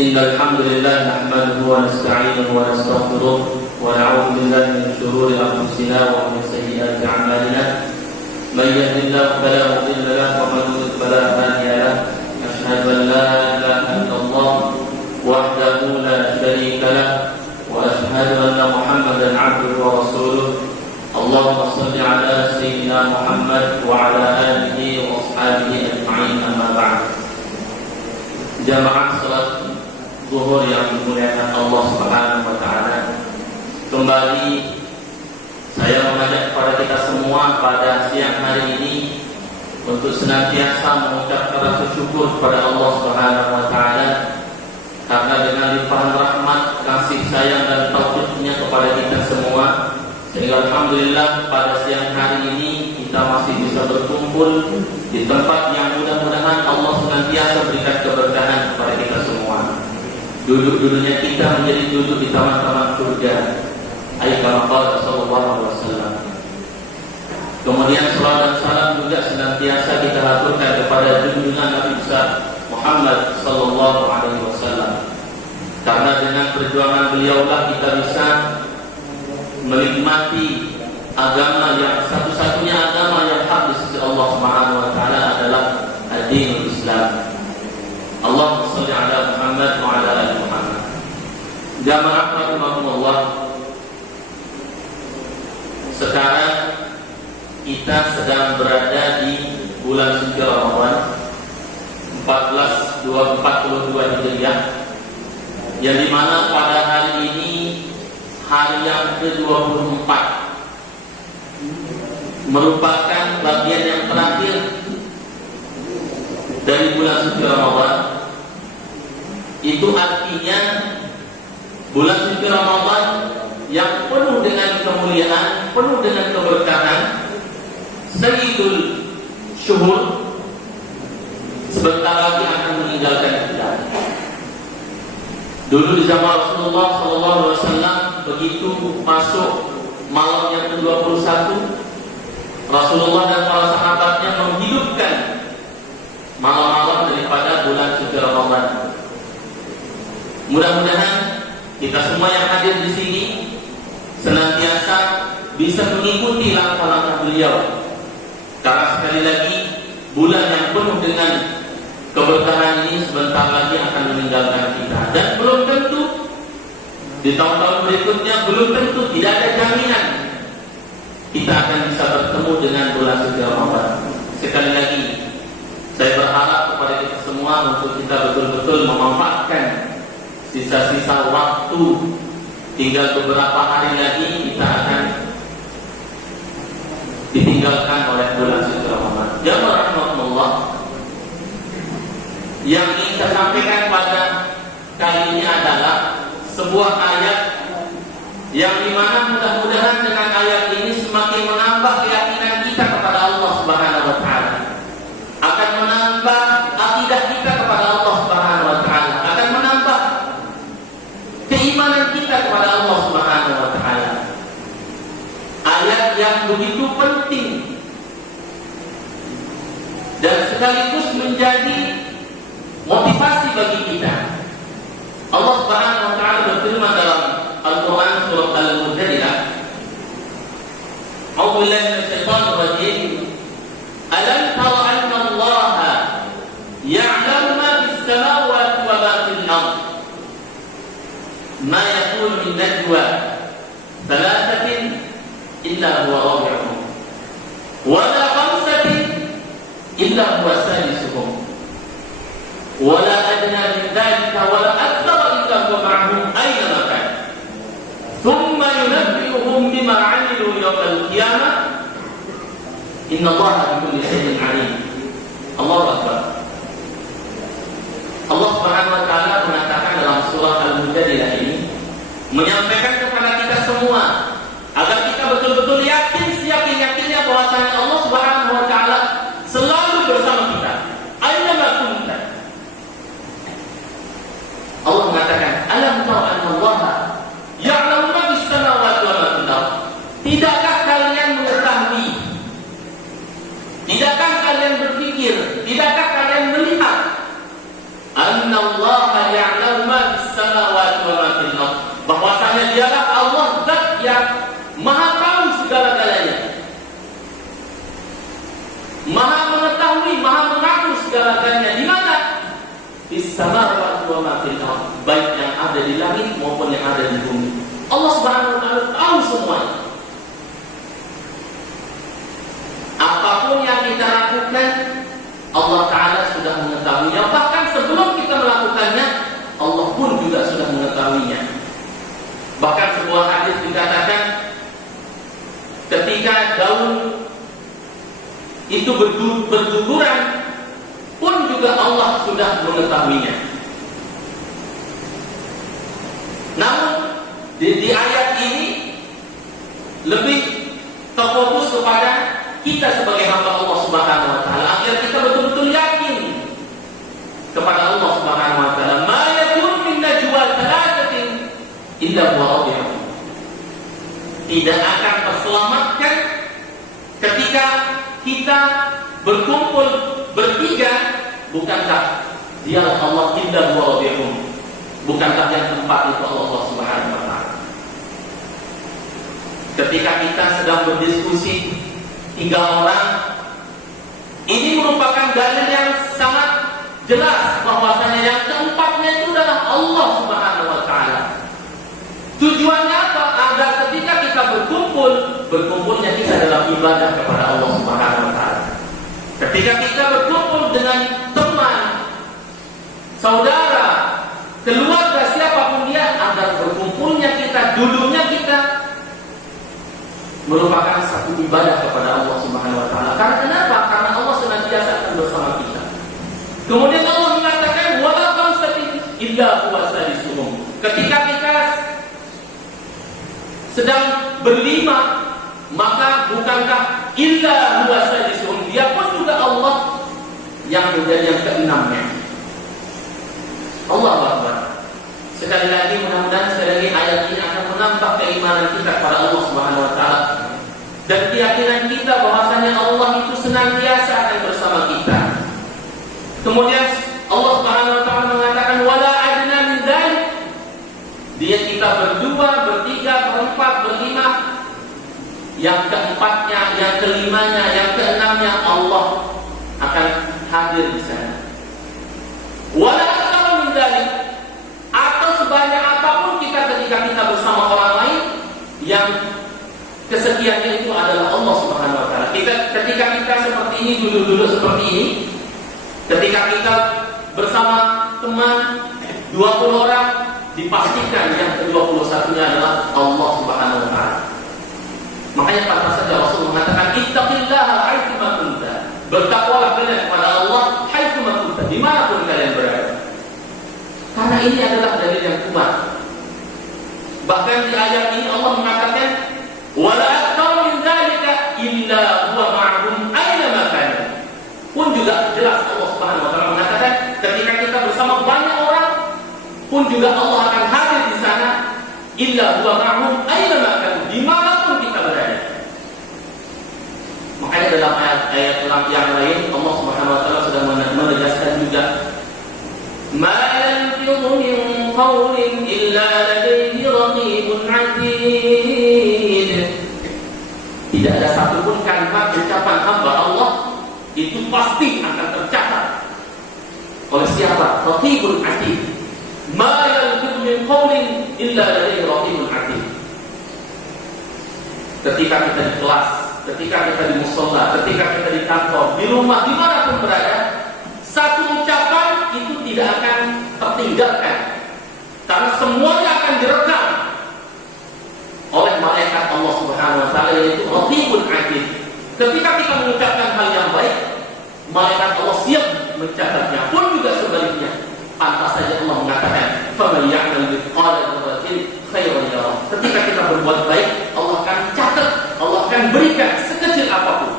إن الحمد لله نحمده ونستعينه ونستغفره ونعوذ بالله من شرور أنفسنا ومن سيئات أعمالنا من يهد الله فلا مضل له ومن يضلل فلا هادي له أشهد أن لا إله إلا الله وحده لا شريك له وأشهد أن محمدا عبده ورسوله اللهم صل على سيدنا محمد وعلى آله وأصحابه أجمعين أما بعد. Jamaah salat zuhur yang dimuliakan Allah Subhanahu wa taala. Kembali saya mengajak kepada kita semua pada siang hari ini untuk senantiasa mengucapkan rasa syukur kepada Allah Subhanahu wa taala karena dengan limpahan rahmat, kasih sayang dan taufik-Nya kepada kita semua sehingga alhamdulillah pada siang hari ini kita masih bisa berkumpul di tempat yang mudah-mudahan Allah senantiasa berikan keberkahan kepada kita semua. Duduk-duduknya kita menjadi duduk di taman-taman surga. Kama qala sallallahu alaihi wasallam. Kemudian salawat dan salam juga senantiasa kita aturkan kepada junjungan Nabi besar Muhammad sallallahu alaihi wasallam. Karena dengan perjuangan beliaulah kita bisa menikmati agama yang satu-satunya agama yang hak di sisi Allah Subhanahu wa taala adalah ad-dinul Islam. Allahumma shalli ala Muhammad wa ala ali Muhammad. Jamaah rahimakumullah. Sekarang kita sedang berada di bulan suci Ramadan 1442 Hijriah, yang dimana pada hari ini hari yang ke-24 merupakan bagian yang terakhir dari bulan suci Ramadan. Itu artinya bulan suci Ramadan yang penuh dengan kemuliaan, penuh dengan keberkahan, Sayyidul Syuhur, sebentar lagi akan meninggalkan kita. Dulu di zaman Rasulullah SAW, begitu masuk malam yang ke-21, Rasulullah dan para sahabatnya menghidupkan malam-malam daripada bulan suci Ramadan. Mudah-mudahan kita semua yang hadir di sini senantiasa bisa mengikuti langkah-langkah beliau. Karena sekali lagi bulan yang penuh dengan keberkahan ini sebentar lagi akan meninggalkan kita. Dan belum tentu di tahun-tahun berikutnya, belum tentu, tidak ada jaminan kita akan bisa bertemu dengan bulan suci Ramadan. Sekali lagi saya berharap kepada kita semua untuk kita betul-betul memanfaatkan sisa-sisa waktu. Tinggal beberapa hari lagi kita akan ditinggalkan oleh bulan suci Ramadan. Jamaah rahmatullah, yang ingin saya sampaikan pada kali ini adalah sebuah ayat yang dimana mudah-mudahan dengan ayat ini semakin menambah keyakinan kita kepada Allah Subhanahu wa taala, akan menambah akidah kita kepada Allah Subhanahu wa taala, akan menambah keimanan kita kepada Allah Subhanahu wa taala. Ayat yang begitu penting dan sekaligus menjadi motivasi bagi kita. Allah Subhanahu wa taala berfirman dalam Al-Qur'an surah Al-Mujadilah, A'udzu billahi minasyaitonir rajim. Alam tara anna Allah ya'lamu ma fis samawati wa ma fil ardh. Ma yakunu min najwa thalathatin illa huwa rabi'uhum wa la khamsatin illa huwa sadisuhum wa la adna min dhalika wa la akthara illa huwa ma'ahum aina ma kan thumma yunabbi'uhum bima 'amilu yawm al-qiyamah inna Allaha bikulli shay'in 'alim. Allahu akbar. Allah Subhanahu wa taala mengatakan dalam surah Al-Mujadilah ini, menyampaikan kepada kita semua agar kita betul-betul yakin, seyakin-yakinnya bahwasanya Allah Subhanahu wa taala selalu bersama kita. Aina ma kunta. Allah mengatakan, alam tara anna Allah ya'lamu ma fis samawati wa ma fil ardh. Tidakkah kalian mengetahui? Tidakkah kalian berpikir? Tidakkah kalian melihat? Anna Allah ya'lamu ma Maha mengetahui, maha mengatur segala-galanya. Di mana? Fis samawati wa ma fil ardh, baik yang ada di langit maupun yang ada di bumi. Allah Subhanahu wa taala tahu semuanya. Apapun yang kita lakukan, Allah Ta'ala sudah mengetahuinya. Bahkan sebelum kita melakukannya, Allah pun juga sudah mengetahuinya. Bahkan sebuah hadis dikatakan, ketika daun itu berguguran, pun juga Allah sudah mengetahuinya. Namun di ayat ini lebih terfokus kepada kita sebagai hamba Allah Subhanahu wa taala, agar kita betul-betul yakin kepada Allah Subhanahu wa taala. Ma yakun min najwa thalathatin illa huwa rabi'uhum. Tidak akan terselamatkan ketika kita berkumpul bertiga, bukankah dialah Allah illa huwa rabi'uhum. Bukankah yang tempat itu Allah Subhanahu wa taala. Ketika kita sedang berdiskusi 3 orang, ini merupakan dalil yang sangat jelas bahwasanya yang keempatnya itu adalah Allah Subhanahu wa taala. Tujuannya apa? Agar ketika kita berkumpulnya kita dalam ibadah kepada Allah Subhanahu wa taala. Ketika kita berkumpul dengan teman, saudara, keluarga, siapapun dia, agar berkumpulnya kita, duduknya kita merupakan satu ibadah kepada Allah Subhanahu wa taala. Karena kenapa? Karena Allah senantiasa akan bersama kita. Kemudian Allah mengatakan wala khamsatin illa huwa sadisuhum. Ketika kita sedang berlima, maka bukankah illa huwa sadisuhum, dia pun juga Allah yang menjadi yang keenamnya. Allahu Akbar. Sekali lagi, mudah-mudahan sekali lagi ayat ini akan menambah keimanan kita kepada Allah Subhanahu wa taala dan keyakinan kita bahwasanya Allah itu senantiasa akan bersama kita. Kemudian Allah Subhanahu wa taala mengatakan wala adna min dzalik. Dia kita berdua, bertiga, berempat, berlima, yang keempatnya, yang kelimanya, yang keenamnya Allah akan hadir di sana. Wala aktsara min dzalik. Atau sebanyak apapun kita ketika kita bersama orang lain, yang kesekiannya itu adalah Allah Subhanahu wa taala. Ketika kita seperti ini, duduk-duduk seperti ini, ketika kita bersama teman 20 orang, dipastikan yang ke-21-nya adalah Allah Subhanahu wa taala. Makanya pantas saja Rasul mengatakan ittaqillaha haitsu ma kunta. Bertakwalah kalian kepada Allah haitsu ma kunta, dimanapun kalian berada. Karena ini adalah dalil yang kuat. Bahkan di ayat ini Allah mengatakan wala aktsara min dzalika illa huwa ma'ahum aina ma kanu. Pun juga jelas Allah Subhanahu wa taala mengatakan ketika kita bersama banyak orang, pun juga Allah akan hadir di sana illa huwa ma'ahum aina ma kanu, dimanapun kita berada. Makanya dalam ayat-ayat yang lain Allah Subhanahu wa taala sudah menegaskan juga ma yanfidu min qawlin illa ladayhi raqibun 'atid. Tidak ada satupun kalimat ucapan hamba Allah itu pasti akan tercatat oleh siapa? Raqibun 'atid. Ma yanfidu min qawlin illa ladayhi raqibun 'atid. Ketika kita di kelas, ketika kita di mushola, ketika kita di kantor, di rumah, dimanapun berada, satu ucapan itu tidak akan tertinggalkan, karena semuanya akan direkam oleh malaikat Allah Subhanahu wa taala, yaitu Raqibun 'atid. Ketika kita mengucapkan hal yang baik, malaikat Allah siap mencatatnya. Pun juga sebaliknya, pantas saja Allah mengatakan faman ya'mal mithqala dzarratin khairan yarah. Ketika kita berbuat baik, Allah akan catat, Allah akan berikan sekecil apapun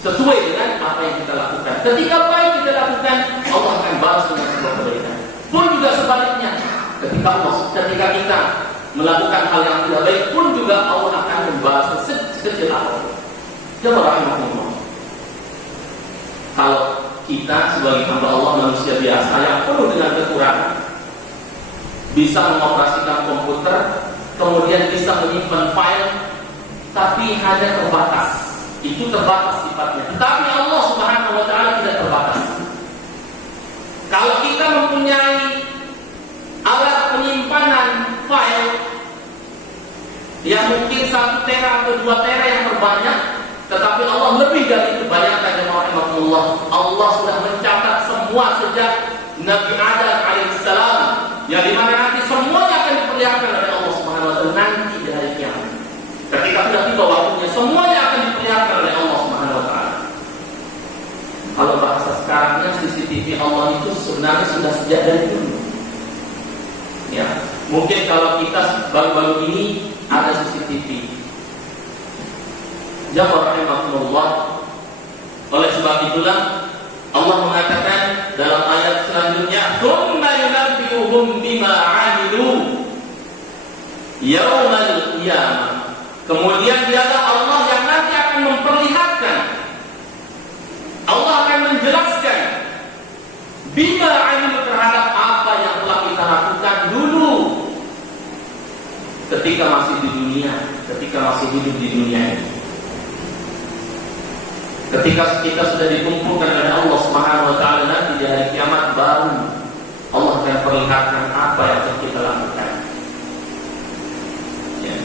sesuai dengan apa yang kita lakukan. Ketika baik kita lakukan, Allah akan balas dengan sebuah kebaikan. Pun juga sebaliknya, ketika kita melakukan hal yang tidak baik, pun juga Allah akan membalas sekecil apapun. Jemaah rahimahullah. Kalau kita sebagai hamba Allah, manusia biasa yang penuh dengan kekurangan, bisa mengoperasikan komputer, kemudian bisa menyimpan file, tapi hanya terbatas. Itu terbatas sifatnya. Tetapi Allah sejak Nabi Adam alaihissalam, yang dimana nanti semuanya akan diperlihatkan oleh Allah Subhanahu wa taala nanti di hari kiamat. Ketika sudah tiba waktunya, semuanya akan diperlihatkan oleh Allah Subhanahu wa taala. Kalau bahasa sekarangnya CCTV Allah itu sebenarnya sudah sejak dari dulu. Ya, mungkin kalau kita baru-baru ini ada CCTV. Jamaah rahimahullah. Oleh sebab itulah Allah mengatakan dalam ayat selanjutnya, "Tsumma yunabbi'uhum bima 'amilu yaumal qiyamah." Kemudian dialah Allah yang nanti akan memperlihatkan, Allah akan menjelaskan bima 'amilu, terhadap apa yang telah kita lakukan dulu ketika masih di dunia, ketika masih hidup di dunia ini. Ketika kita sudah dikumpulkan oleh Allah Subhanahu wa taala nanti di hari kiamat, baru Allah akan perlihatkan apa yang telah kita lakukan. Ya.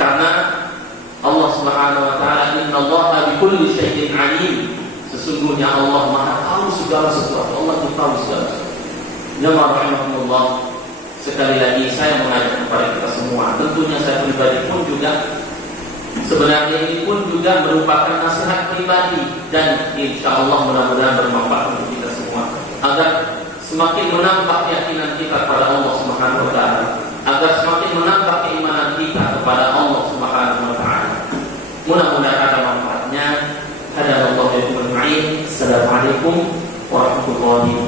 Karena Allah Subhanahu wa taala, innallaha bikulli syai'in 'alim. Sesungguhnya Allah Maha tahu segala sesuatu. Allah itu tahu segala sesuatu. Jamaah rahimahumullah, sekali lagi saya mengajak kepada kita semua, tentunya saya pribadi pun juga, sebenarnya ini pun juga merupakan nasihat pribadi, dan insya Allah mudah-mudahan bermanfaat untuk kita semua, agar semakin menambah keyakinan kita kepada Allah Subhanahu wa taala, agar semakin menambah keimanan kita kepada Allah Subhanahu wa taala. Mudah-mudahan ada manfaatnya. Hadallahu wa iyyakum ajma'in. Assalamualaikum warahmatullahi wabarakatuh.